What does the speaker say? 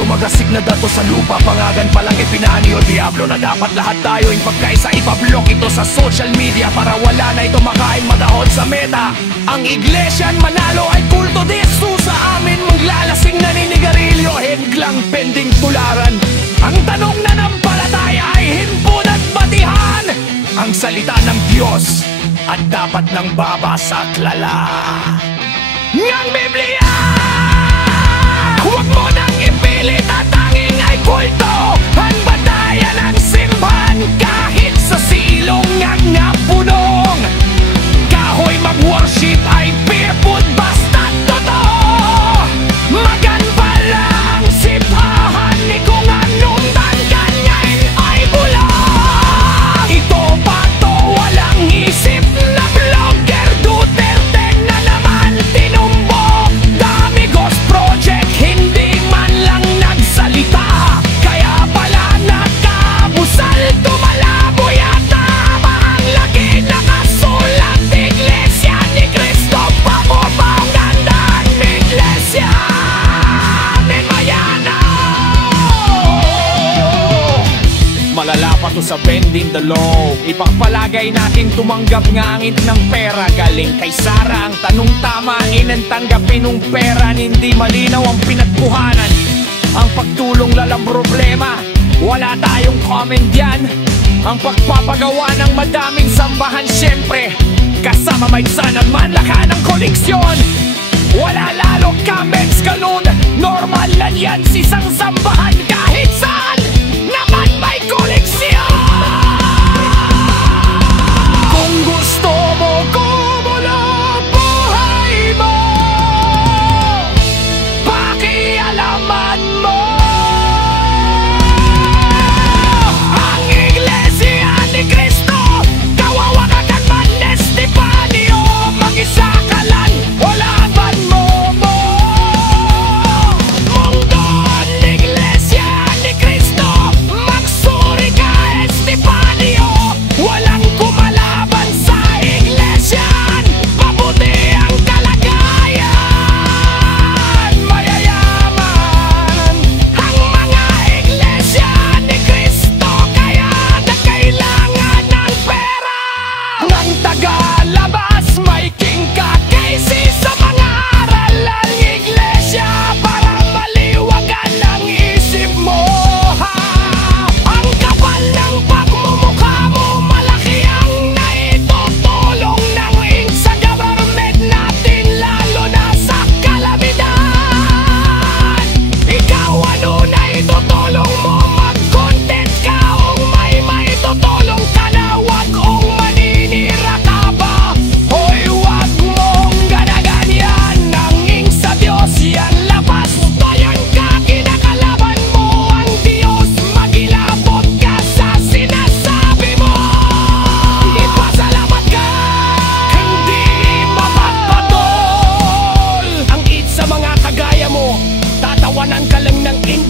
Magasig na dato sa lupa, pangagan palang ipinani o diablo na dapat lahat tayo yung pagkaisa ipablok ito sa social media para wala na ito makain madahon sa meta. Ang iglesia manalo ay kulto desu sa amin mong lalasing naninigarilyo, higlang pending tularan. Ang tanong na ng palataya ay himpun at batihan ang salita ng Diyos at dapat nang babasaklala ngang Biblia. Huwag mo nang ipilit at tanging ay kulto ang bandayan ng simbahan kahit sa silong ang napunong kahoy mag-worship ay beer food basta't totoo. Magan pala ang simbahan ni kung anong tanggan ngayon ay bulong. Ito pa to walang isip na vlogger Duterte na naman tinumbok. Dami Ghost Project hindi man lang nagsalita, kaya pala nakabusal tumalabo yata ang lagi nakasulat Iglesia ni Cristo. Pababa ang ganda ng Iglesia ni Mayana. Malala pa to sa bending the law. Ipagpalagay natin tumanggap ngangit ng pera galing kay Sara. Ang tanong tama inang tanggapin ng pera, hindi malinaw ang pinagkuhanan. Ang pagtulong lalang problema, wala tayong comment yan. Ang pagpapagawa ng madaming sambahan syempre kasama may naman laka ng koleksyon. Wala lalong comments ganun, normal lang yan sa isang sambahan kahit saan naman may koleksyon. Kung gusto mo kumulo buhay mo, pakialaman mo ang Iglesia ni Cristo. Kawawa ka kan man Estebanio, mag-isa ka lang, wala ban mo mo. Mundo ang Iglesia ni Cristo, magsuri ka Estebanio. Walang kumalaban sa Iglesian, mabuti ang kalagayan. Mayayaman ang mga Iglesia ni Cristo, kaya na kailangan ng pera. Nang tagalabas may king kakaysi sa mga aral ng Iglesia para maliwagan ang isip mo. Ang kapal ng pagmumukha mo, malaki ang naitutulong ng ink sa government natin, lalo na sa kalamidad. Ikaw ano na itutulong mo? Mag-content ka o may maitutulong ka na, wag ong maninira ka ba? Hoy, wag mong ganaganyan ang ink sa Diyos, yan labas. Bayan ka, kinakalaban mo ang Diyos, magilabot ka sa sinasabi mo. Ipasalamat ka, hindi mapagpatol. Ang it sa mga kagaya mo, tatawanan ka lang ng ink